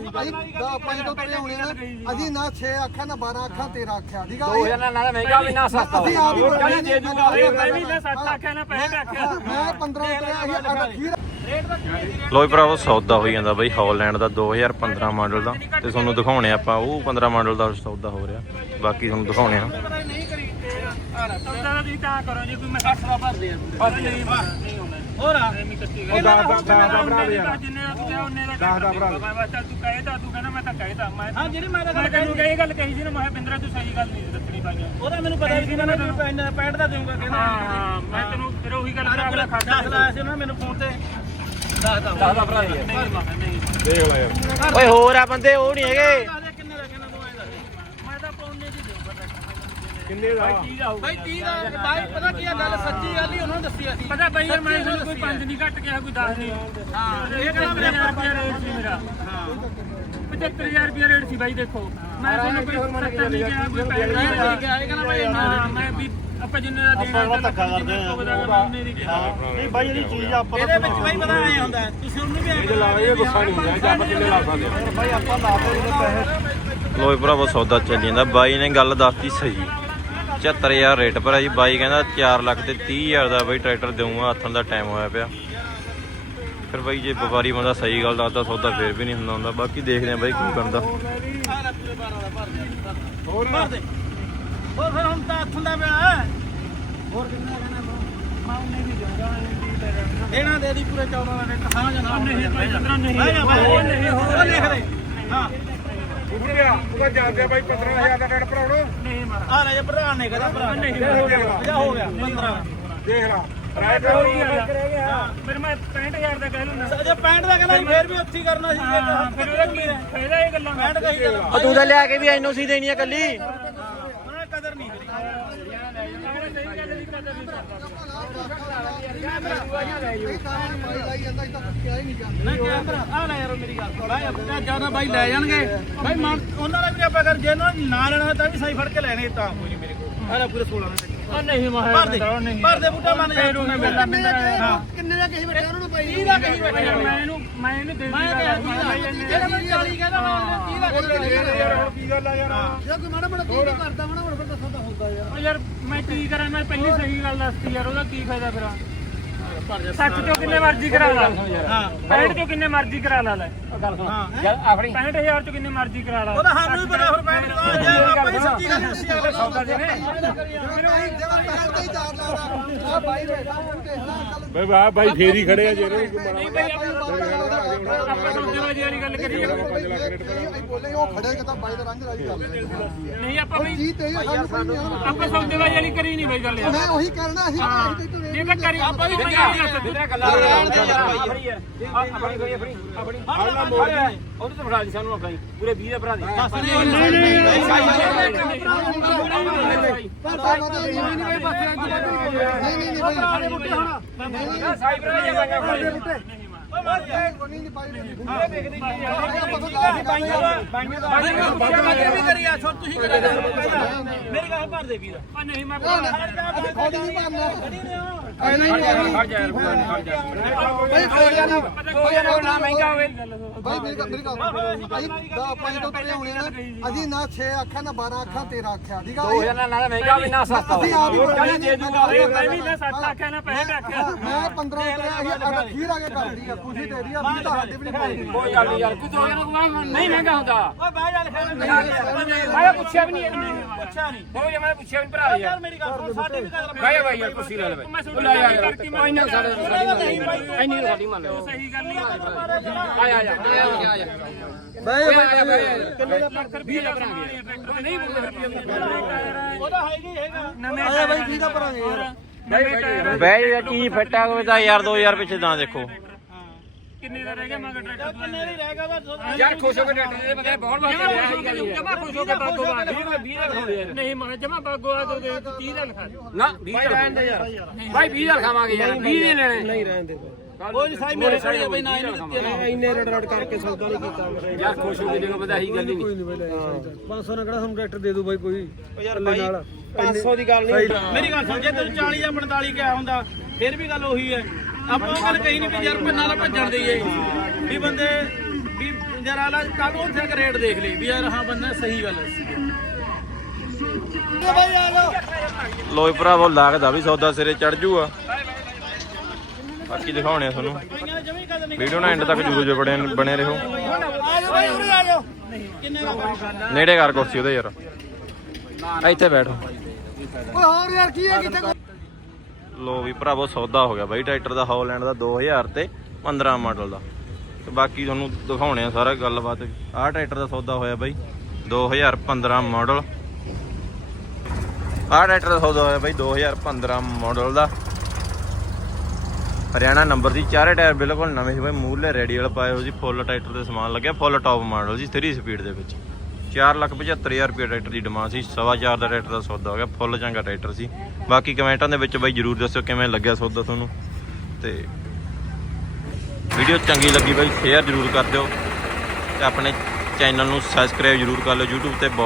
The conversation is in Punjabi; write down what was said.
ਅਸੀਂ ਦਾ ਪੰਜ ਤੋਂ ਤੁਰੇ ਹੋਣੇ ਨਾ ਅਸੀਂ ਨਾ 6 ਆਖਿਆ ਨਾ 12 ਆਖਿਆ 13 ਆਖਿਆ ਠੀਕ ਆ ਦੋ ਹਜ਼ਾਰ ਨਾਲ ਨਾ ਮਹਿੰਗਾ ਵੀ ਨਾ ਸਸਤਾ ਅਸੀਂ ਆਪ ਹੀ ਬੋਲਦੇ ਦੇ ਦੂਗਾ ਮੈਂ ਵੀ ਤਾਂ ਸੱਤ ਆਖਿਆ ਨਾ ਪੈਂਹਠ ਆਖਿਆ ਮੈਂ 15 ਤੁਰਿਆ ਅਸੀਂ ਅਖੀਰ ਲੋ ਜੀ ਭਰਾਵੋ ਸੌਦਾ ਹੋਈ ਜਾਂਦਾ ਬਈ ਹਾਲੈਂਡ ਦਾ 2015 ਮਾਡਲ ਦਾ। ਤੇ ਤੁਹਾਨੂੰ ਦਿਖਾਉਣੇ ਆਪਾਂ ਉਹ 15 ਮਾਡਲ ਦਾ ਸੌਦਾ ਹੋ ਰਿਹਾ। ਬਾਕੀ ਤੁਹਾਨੂੰ ਦਿਖਾਉਣੇ ਆ। ਨਹੀਂ ਕਰੀ ਸੌਦਾ ਤਾਂ ਤੁਸੀਂ ਤਾਂ ਕਰੋ ਜੀ ਕੋਈ ਮੈਂ 60 ਦਾ ਭਰ ਦੇ ਬਸ ਨਹੀਂ ਹੋਰ ਆ 10 ਦਾ 10 ਦਾ ਭਰਾ ਦੇ ਯਾਰ ਜਿੰਨੇ ਦਾ ਤੂੰ ਕਿਹਾ ਉਹਨੇ ਦਾ 10 ਦਾ ਭਰਾ ਮੈਂ ਬਸ ਤੂੰ ਕਹੇ ਤਾਂ ਤੂੰ ਕਹਿੰਦਾ ਮੈਂ ਤਾਂ ਕਹਿ ਤਾ। ਮੈਂ ਹਾਂ ਜਿਹੜੀ ਮੈਂ ਤਾਂ ਤੈਨੂੰ ਕਹੀ ਗੱਲ ਕਹੀ ਸੀ ਨਾ ਮੈਂ ਬਿੰਦਰਾ ਤੂੰ ਸਹੀ ਗੱਲ ਨਹੀਂ ਦੱਸਣੀ ਪਾਈਆਂ ਉਹਦਾ ਮੈਨੂੰ ਪਤਾ ਸੀ ਨਾ ਮੈਂ ਤੈਨੂੰ। 65 ਦਾ ਦੇਊਂਗਾ ਕਹਿੰਦਾ। ਹਾਂ ਮੈਂ ਤੈਨੂੰ ਫਿਰ ਉਹੀ ਗੱਲ ਕਰਾਂ ਅਗਲਾ ਖਾਤਾ 10 ਲਾਇਆ ਸੀ ਉਹਨਾਂ ਮੈਨੂੰ ਫੋਨ ਤੇ। 10 ਦਾ। 10 ਦਾ ਭਰਾ ਨਹੀਂ ਓਏ ਹੋਰ ਆ ਬੰਦੇ ਉਹ ਨਹੀਂ ਹੈਗੇ ਕਿੰਨੇ ਦਾ ਕਹਿੰਦਾ ਤੂੰ ਐਂ ਦੱਸ ਮੈਂ ਤਾਂ ਪੌਣੇ ਦੀ ਦੇਊਂਗਾ ਕਿੰਨੇ ਦਾ? ਭਾਈ 30 ਦਾ ਭਾਈ ਪਤਾ ਕੀ ਆ ਗੱਲ ਸੱਚੀ ਗੱਲ ਹੀ ਉਹਨਾਂ ਦੱਸੀ ਅਸੀਂ ਪਤਾ ਭਾਈ ਮੈਂ ਤੁਹਾਨੂੰ ਕੋਈ 5 ਨਹੀਂ ਘੱਟ ਗਿਆ ਕੋਈ 10 ਨਹੀਂ ਹਾਂ ਇਹ ਕਿਹੜਾ ਮੇਰਾ ਰੁਪਿਆ ਰੇਟ ਸੀ ਮੇਰਾ। ਹਾਂ। 75000 ਰੁਪਿਆ ਰੇਟ ਸੀ ਭਾਈ ਦੇਖੋ। ਮੈਂ ਤੁਹਾਨੂੰ ਕੋਈ 70 ਨਹੀਂ ਕਿਹਾ ਕੋਈ 65 ਨਹੀਂ ਕਿਹਾ ਇਹ ਕਹਿੰਦਾ ਭਾਈ ਹਾਂ ਮੈਂ ਵੀ ਆਪਾਂ ਜਿੰਨੇ ਦਾ ਦੇਣਾ ਆਪਾਂ ਧੱਕਾ ਕਰਦੇ ਆ। ਉਹਨੇ ਦੀ ਕਿਹਾ ਨਹੀਂ ਬਾਈ ਜਿਹੜੀ ਚੀਜ਼ ਆਪਾਂ ਇਹਦੇ ਵਿੱਚ ਭਾਈ ਪਤਾ ਐ ਹੁੰਦਾ ਤੁਸੀਂ ਉਹਨੂੰ ਵੀ ਐ ਲਾ ਇਹ ਗੁੱਸਾ ਨਹੀਂ ਹੁੰਦਾ ਆਪਾਂ ਕਿੰਨੇ ਲਾ ਸਕਦੇ ਬਾਈ ਆਪਾਂ ਲਾ ਕੇ ਉਹਦੇ ਪੈਸੇ। ਲੋ ਜੀ ਭਰਾਵੋ ਸੌਦਾ ਚੱਲੀ ਜਾਂਦਾ। ਬਾਈ ਨੇ ਗੱਲ ਦੱਸਤੀ ਸਹੀ। 74000 ਰੇਟ ਪਰ ਆ ਜੀ। ਬਾਈ ਕਹਿੰਦਾ 4 ਲੱਖ ਤੇ 30000 ਦਾ ਬਈ ਟਰੈਕਟਰ ਦੇਊਗਾ ਹੱਥਾਂ ਦਾ ਟਾਈਮ ਹੋਇਆ ਪਿਆ। ਫਿਰ ਬਾਈ ਜੇ ਵਪਾਰੀ ਬੰਦਾ ਸਹੀ ਗੱਲ ਦੱਸਦਾ ਸੌਦਾ ਫੇਰ ਵੀ ਨਹੀਂ ਹੁੰਦਾ ਹੁੰਦਾ। ਬਾਕੀ ਦੇਖਦੇ ਆ ਬਾਈ ਕੀ ਬਣਦਾ। ਹੋਰ ਭਰ ਦੇ। ਹੋਰ ਫਿਰ ਹੁਣ ਤਾਂ ਹੱਥੋਂ ਦਾ ਪਿਆ ਹੋਰ ਕਿੰਨਾ ਕਹਿਣਾ ਮੈਂ ਉਹਨੇ ਵੀ ਦੇਣਾ ਇਹਨਾਂ ਦੇ ਦੀ ਪੂਰੇ 14 ਦਾ ਰੇਟ। ਹਾਂ ਜਾਂਦਾ ਨਹੀਂ ਭਾਈ 15 ਨਹੀਂ ਨਹੀਂ ਹੋਰ ਲਿਖ ਦੇ। ਹਾਂ। ਉੱਠ ਗਿਆ ਉਹਦਾ ਜਾਂਦੇ ਬਾਈ 15000 ਦਾ ਰੇਟ ਭਰਾਉਣਾ। ਨਹੀਂ ਮਾਰਾ ਆ ਲੈ ਜੇ ਪ੍ਰਧਾਨ ਨੇ ਕਹਦਾ ਭਰਾ। ਨਹੀਂ ਹੋ ਗਿਆ ਹੋ ਗਿਆ 15 ਦੇਖ ਲਾ ਰਾਈਟ ਹੋਰ ਕੀ ਗਿਆ। ਫਿਰ ਮੈਂ 65000 ਦਾ ਕਹਿ ਲੂੰਗਾ। ਜੇ 65 ਦਾ ਕਹਿੰਦਾ ਫੇਰ ਵੀ ਉੱਥੀ ਕਰਨਾ ਸੀ ਫਿਰ ਉਹਦਾ ਕੀ ਫਾਇਦਾ ਇਹ ਗੱਲਾਂ 65 ਕਹੀ ਗੱਲ ਉਹ ਤੂੰ ਤਾਂ ਲਿਆ ਕੇ ਵੀ ਐਨਓਸੀ ਦੇਣੀ ਆ ਕੱਲੀ। ਉਹਨਾਂ ਨਾ ਕਿਹਾ ਭਰਾ ਆ ਲੈ ਯਾਰ ਮੇਰੀ ਗੱਲ ਬਾਈ ਲੈ ਜਾਣਗੇ ਬਾਈ ਮਨ ਉਹਨਾਂ ਦਾ ਵੀ ਆਪਾਂ ਕਰ ਜੇ ਉਹਨਾਂ ਨੇ ਨਾ ਲੈਣਾ ਤਾਂ ਵੀ ਸਹੀ ਫੜ ਕੇ ਲੈਣੇ ਤਾਂ ਕੋਈ ਨਹੀਂ ਮੇਰੇ ਕੋਲ ਆ ਲੈ ਪੂਰੇ 16 ਦੇ ਆ ਨਹੀਂ। ਮਾਰ ਭਰ ਦੇ ਭਰ ਦੇ ਬੂਟਾ ਮੰਨ ਜਾ ਤੂੰ ਮਿਲਦਾ ਹਾਂ ਕਿੰਨੇ ਦਾ ਕਹੀ ਬੈਠੇ ਉਹਨਾਂ ਨੂੰ ਭਾਈ 30 ਦਾ ਕਹੀ ਬੈਠਾ ਮੈਂ ਇਹਨੂੰ ਮੈਂ ਇਹਨੂੰ ਦੇ ਮੈਂ ਕਿਹਾ 40 ਕਹਿੰਦਾ ਮੈਂ 30 ਦਾ ਕਹੀ ਯਾਰ ਹੁਣ ਕੀ ਗੱਲ ਆ ਯਾਰ? ਜੇ ਕੋਈ ਮਾੜਾ ਮਾੜਾ ਕੀ ਕਰਦਾ ਮਾੜਾ ਮਾੜਾ ਫਿਰ ਦੱਸੋ ਤਾਂ ਹੁੰਦਾ ਯਾਰ। ਯਾਰ ਮੈਂ ਕੀ ਕਰਾਂ ਮੈਂ ਪਹਿਲੀ ਸਹੀ ਗੱਲ ਦੱਸਤੀ ਯਾਰ ਉਹਦਾ ਕੀ ਫਾਇਦਾ ਫਿਰ? ਸੱਚ ਤੋਂ ਕਿੰਨੇ ਮਰਜ਼ੀ ਕਰਾ ਲਾ। ਹਾਂ। 65 ਤੋਂ ਕਿੰਨੇ ਮਰਜ਼ੀ ਕਰਾ ਲਾ ਲੈ। ਗੱਲ ਸੁਣ। ਯਾਰ ਆਪਣੀ 65000 ਤੋਂ ਕਿੰਨੇ ਮਰਜ਼ੀ ਕਰਾ ਲਾ। ਉਹਦਾ ਸਾਨੂੰ ਵੀ ਪਤਾ ਫਿਰ 65 ਤੋਂ ਜੇ ਆਪਾਂ ਸੱਚੀ ਗੱਲ ਦੱਸੀ ਆ ਸੌਦਾ ਦੇ ਆ ਬਾਈ ਕੱਲ ਬਈ ਵਾਹ ਬਾਈ ਫੇਰ ਹੀ ਖੜੇ ਆ ਜੇ। ਨਹੀਂ ਬਈ ਆਪਾਂ ਸੌਦੇਬਾਜ਼ੀ ਵਾਲੀ ਗੱਲ ਕਰੀਏ। ਬੋਲੇ ਉਹ ਖੜੇ ਕਿ ਤਾਂ ਬਾਈ ਦਾ ਰੰਗ ਰਾਜੀ ਗੱਲ ਨਹੀਂ ਆਪਾਂ ਵੀ ਜੀ ਤੇ ਸਾਨੂੰ। ਆਪਾਂ ਸੌਦੇਬਾਜ਼ੀ ਵਾਲੀ ਕਰੀ ਨਹੀਂ ਬਈ ਗੱਲ ਯਾਰ। ਮੈਂ ਉਹੀ ਕਰਨਾ ਅਸੀਂ ਤੇ ਜੇ ਮੈਂ ਕਰੀ ਆਪਾਂ ਵੀ ਉਹਨੂੰ ਤਾਂ ਫੜਾ ਦੀ ਸਾਨੂੰ ਆਪਣੀ ਪੂਰੇ 20 ਦਾ ਭਰਾ ਦੀ ਨਹੀਂ ਨਹੀਂ ਨਹੀਂ ਨਹੀਂ ਭਾਈ ਸਾਈ ਭਰਾ ਜੀ ਮੰਗਾ ਫੜਾ ਕੋਈ ਨਹੀਂ ਪਾਈ ਮੇਰੀ ਗੱਲ ਭਰ ਦੇ ਵੀਰ ਆ ਨਹੀਂ ਮੈਂ ਖੋਦੀ ਨਹੀਂ ਮਾਰਨਾ ਖੜ ਜਾ ਭਾਈ ਕੋਈ ਨਾ ਕੋਈ ਨਾ ਮਹਿੰਗਾ ਹੋਵੇ ਭਾਈ ਮੇਰੀ ਗੱਲ ਮੇਰੀ ਗੱਲ ਭਾਈ ਦਾ ਪੰਜ ਤੋਂ ਤੁਰੇ ਹੋਣੇ ਨਾ ਅਸੀਂ ਨਾ 6 ਆਖਿਆ ਨਾ 12 ਆਖਿਆ 13 ਆਖਿਆ ਠੀਕ ਆ ਦੋ ਹਜ਼ਾਰ ਨਾਲ ਮਹਿੰਗਾ ਵੀ ਨਾ ਸਸਤਾ ਅਸੀਂ ਆਪ ਹੀ ਦੇ ਦੂਗਾ ਮੈਂ ਵੀ ਤਾਂ ਸੱਤ ਆਖਿਆ ਨਾ, ਪੈਂਹਠ ਆਖਿਆ। ਮੈਂ 15 ਤੁਰਿਆ ਅਸੀਂ ਅਖੀਰ ਆ ਕੇ ਕਰਦੀ ਆ ਖੁਸ਼ੀ ਤੇਰੀ ਆ ਵੀ ਤਾਂ ਸਾਡੇ ਵੀ ਨਹੀਂ ਪਾਈ ਕੋਈ ਗੱਲ ਨਹੀਂ ਯਾਰ ਕੋਈ ਦੋ ਹਜ਼ਾਰ ਨਹੀਂ ਮਹਿੰਗਾ ਹੁੰਦਾ। ਓਏ ਬਾਹਰ ਜਾ ਲਿਖਿਆ ਮੈਂ ਪੁੱਛਿਆ ਵੀ ਨਹੀਂ ਇਹਨੂੰ। ਪੁੱਛਿਆ ਨਹੀਂ। ਹੋ ਜਾ ਮੈਂ ਪੁੱਛਿਆ ਵੀ ਨਹੀਂ ਭਰਾ ਯਾਰ ਮੇਰੀ ਗੱਲ ਸੁਣ ਸਾਡੀ ਵੀ ਗੱਲ ਭਾਈ ਭਾਈ ਯਾਰ ਕੁਰਸੀ ਲੈ ਲੈ ਮੈਂ ਭਾਈ ਸੁਣ ਲੈ ਯਾਰ। ਕਰਕੇ ਮੈਂ ਇੰਨਾ ਸਾਡੇ ਸਾਡੀ ਇੰਨੀ ਸਾਡੀ ਮੰਨ ਲਓ। ਸਹੀ ਗੱਲ ਨਹੀਂ ਆ ਜਾ ਆ ਜਾ ਆ ਜਾ ਬਾਈ ਕਿੰਨੇ ਦਾ ਲੱਖ ਰੁਪਏ। ਦਾ ਭਰਾ ਨਹੀਂ ਬੋਲਦੇ ਰੁਪਏ ਉਹਦਾ ਹੈਗੀ ਹੈਗਾ ਨਵੇਂ ਆਇਆ ਬਾਈ ਕੀ ਦਾ ਭਰਾਂਗੇ ਯਾਰ। ਨਵੇਂ ਟਾਇਰ ਬਹਿ ਜਾ। ਕੀ ਫਿੱਟਾ ਹੋਵੇ ਤਾਂ ਯਾਰ 2000 ਪਿੱਛੇ ਤਾਂ ਦੇਖੋ। ਕਿੰਨੇ ਦਾ ਰਹਿ ਗਿਆ? ਮਗਰ ਟਰੈਕਟਰ ਕਿੰਨੇ ਦੀ ਰਹਿ ਗਿਆ ਯਾਰ ਖੁਸ਼ ਹੋ ਕੇ ਡਾਕਟਰ ਦੇ ਬੰਦੇ ਬਹੁਤ ਬਹੁਤ ਜਮਾ ਖੁਸ਼ ਹੋ ਕੇ ਬਾਗੋ ਆ 20 ਦਾ ਲਿਖਾਉਂਦੇ ਨਹੀਂ ਮੈਂ ਜਮਾ ਬਾਗੋ ਆ ਦੇ 30 ਦਾ ਲਿਖਾ ਦੇ ਨਾ 20 ਰਹਿਣ ਦੇ ਯਾਰ। ਭਾਈ 20 ਦਾ ਖਾਵਾਂਗੇ ਯਾਰ 20 ਨਹੀਂ ਲੈਣੇ। ਨਹੀਂ ਰਹਿਣ ਦੇ। ਕੋਈ ਸਾਈ ਮੇਰੇ ਕੋਲ ਬਈ ਨਾ ਇਹਨੂੰ ਦਿੱਤੀ ਨਾ। ਇੰਨੇ ਰੜ ਰੜ ਕਰਕੇ ਸੌਦਾ ਨਹੀਂ ਕੀਤਾ। ਯਾਰ ਖੁਸ਼ ਹੋ ਕੇ ਦੇਖੋ ਪਤਾ ਹੀ ਗੱਲ ਹੀ ਨਹੀਂ। 500 ਨਾਲ ਕਿਹੜਾ ਸਾਨੂੰ ਟਰੈਕਟਰ ਦੇ ਦੂ ਬਾਈ ਕੋਈ? ਯਾਰ ਬਾਈ 500 ਦੀ ਗੱਲ ਨਹੀਂ ਮੇਰੀ ਗੱਲ ਸੁਣ ਜੇ ਤੈਨੂੰ 40 ਜਾਂ 45 ਕਿਹਾ ਹੁੰਦਾ ਫਿਰ ਵੀ ਗੱਲ ਉਹੀ ਹੈ। ਆਪਾਂ ਉਹ ਗੱਲ ਕਹੀ ਨਹੀਂ ਵੀ ਯਾਰ ਪੰਨਾ ਨਾਲ ਭੱਜਣ ਦਈਏ ਵੀ ਬੰਦੇ ਵੀ ਯਾਰ ਆਲਾ ਕੱਲ ਉੱਥੇ ਇੱਕ ਰੇਟ ਦੇਖ ਲਈ ਵੀ ਯਾਰ ਹਾਂ ਬੰਦਾ ਸਹੀ ਗੱਲ ਲੋ ਜੀ ਭਰਾਵੋ ਲੱਗਦਾ ਵੀ ਸੌਦਾ ਸਿਰੇ ਚੜ ਜੂਗਾ। ਬਾਕੀ ਦਿਖਾਉਣੇ ਆ ਤੁਹਾਨੂੰ। ਵੀਡੀਓ ਨਾਲ ਐਂਡ ਤੱਕ ਜਰੂਰ ਜੋ ਬਣੇ ਬਣੇ ਰਹੋ। ਨੇੜੇ ਕਰ ਕੁਰਸੀ ਉਹਦੇ ਯਾਰ। ਇੱਥੇ ਬੈਠੋ। ਓਏ ਹੋਰ ਯਾਰ ਕੀ ਹੈ ਕਿੱਥੇ? ਲੋ ਵੀ ਭਰਾਵੋ ਸੌਦਾ ਹੋ ਗਿਆ ਬਾਈ। ਟਰੈਕਟਰ ਦਾ ਹੌਲੈਂਡ ਦਾ 2000 ਤੇ 15 ਮਾਡਲ ਦਾ। ਤੇ ਬਾਕੀ ਤੁਹਾਨੂੰ ਦਿਖਾਉਣੇ ਆ ਸਾਰਾ ਗੱਲਬਾਤ। ਆਹ ਟਰੈਕਟਰ ਦਾ ਸੌਦਾ ਹੋਇਆ ਬਾਈ 2015 ਮਾਡਲ ਆਹ ਟਰੈਕਟਰ ਦਾ ਸੌਦਾ ਹੋਇਆ ਬਾਈ 2015 ਮਾਡਲ ਦਾ। ਹਰਿਆਣਾ ਨੰਬਰ ਦੀ ਚਾਰੇ ਟਾਇਰ ਬਿਲਕੁਲ ਨਵੇਂ ਸੀ ਬਾਈ ਮੂਲੇ ਰੇਡੀਅਲ ਪਾਇਆ ਹੋ ਜੀ ਫੁੱਲ ਟਰੈਕਟਰ ਦੇ ਸਮਾਨ ਲੱਗਿਆ, ਫੁੱਲ ਟੌਪ ਮਾਡਲ ਜੀ 3 ਸਪੀਡ ਦੇ ਵਿੱਚ। 475000 ਰੁਪਏ ਟਰੈਕਟਰ ਦੀ ਡਿਮਾਂਡ ਸੀ, ਸਵਾ ਚਾਰ ਦਾ ਟਰੈਕਟਰ ਦਾ ਸੌਦਾ ਹੋ ਗਿਆ, ਫੁੱਲ ਚੰਗਾ ਟਰੈਕਟਰ ਸੀ। ਬਾਕੀ ਕਮੈਂਟਾਂ ਦੇ ਵਿੱਚ ਬਾਈ ਜਰੂਰ ਦੱਸਿਓ ਕਿਵੇਂ ਲੱਗਿਆ ਸੌਦਾ ਤੁਹਾਨੂੰ। ਤੇ ਵੀਡੀਓ ਚੰਗੀ ਲੱਗੀ ਬਾਈ ਸ਼ੇਅਰ ਜਰੂਰ ਕਰ ਦਿਓ। ਤੇ ਆਪਣੇ ਚੈਨਲ ਨੂੰ ਸਬਸਕ੍ਰਾਈਬ ਜਰੂਰ ਕਰ ਲਿਓ, YouTube ਤੇ ਬਹੁਤ